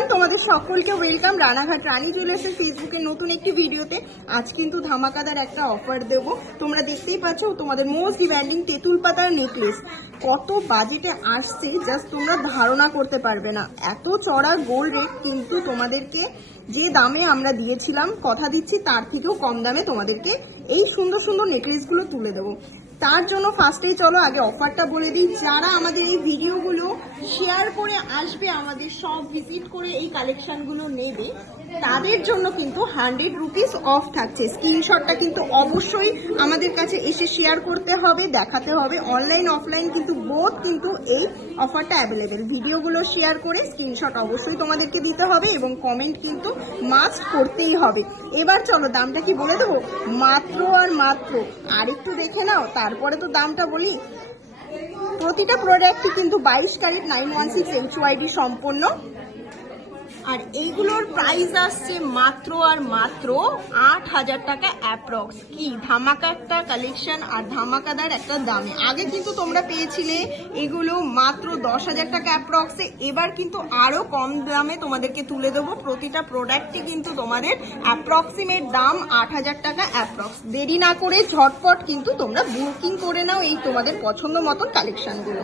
Everyone, তোমাদের সকলকে welcome Ranaghat রানী জুয়েলার্সের ফেসবুকের নতুন একটি ভিডিওতে। আজ কিন্তু ধামাকাদার একটা অফার দেব। তোমরা দেখতেই পাচ্ছ তোমাদের মোস্ট ডিমান্ডিং তেঁতুল পাতার নেকলেস কত বাজেটে আসছে, জাস্ট তোমরা ধারণা করতে পারবে না। এত চড়া গোল্ড রেট কিন্তু তোমাদেরকে যে দামে আমরা দিয়েছিলাম, কথা দিচ্ছি তার থেকেও কম দামে তোমাদেরকে এই সুন্দর সুন্দর নেকলেসগুলো তুলে দেবো। তার জন্য ফার্স্টেই চলো আগে অফারটা বলে দিই। যারা আমাদের এই ভিডিওগুলো শেয়ার করে আসবে, আমাদের সব ভিজিট করে এই কালেকশনগুলো নেবে, তাদের জন্য কিন্তু 100 রুপিস অফ থাকছে। স্ক্রিনশটটা কিন্তু অবশ্যই আমাদের কাছে এসে শেয়ার করতে হবে, দেখাতে হবে। অনলাইন অফলাইন কিন্তু বোথ কিন্তু এই অফারটা অ্যাভেলেবেল। ভিডিওগুলো শেয়ার করে স্ক্রিনশট অবশ্যই তোমাদেরকে দিতে হবে এবং কমেন্ট কিন্তু মাস্ট করতেই হবে। এবার চলো দামটা কি বলে দেবো, মাত্র আর মাত্র আরেকটু দেখে নাও, তারপরে তো দামটা বলি। প্রতিটা প্রোডাক্টই কিন্তু 22 ক্যারেট 916 HYD সম্পন্ন, আর এইগুলোর প্রাইস আসছে মাত্র আর মাত্র 8,000 টাকা অ্যাপ্রক্স। কি ধামাকা একটা কালেকশন আর ধামাকাদার একটা দামে। আগে কিন্তু তোমরা পেয়েছিলে এগুলো মাত্র 10,000 টাকা অ্যাপ্রক্সে, এবার কিন্তু আরো কম দামে তোমাদেরকে তুলে দেবো। প্রতিটা প্রোডাক্টই কিন্তু তোমাদের অ্যাপ্রক্সিমেট দাম 8,000 টাকা অ্যাপ্রক্স। দেরি না করে ঝটপট কিন্তু তোমরা বুকিং করে নাও এই তোমাদের পছন্দ মতন কালেকশনগুলো।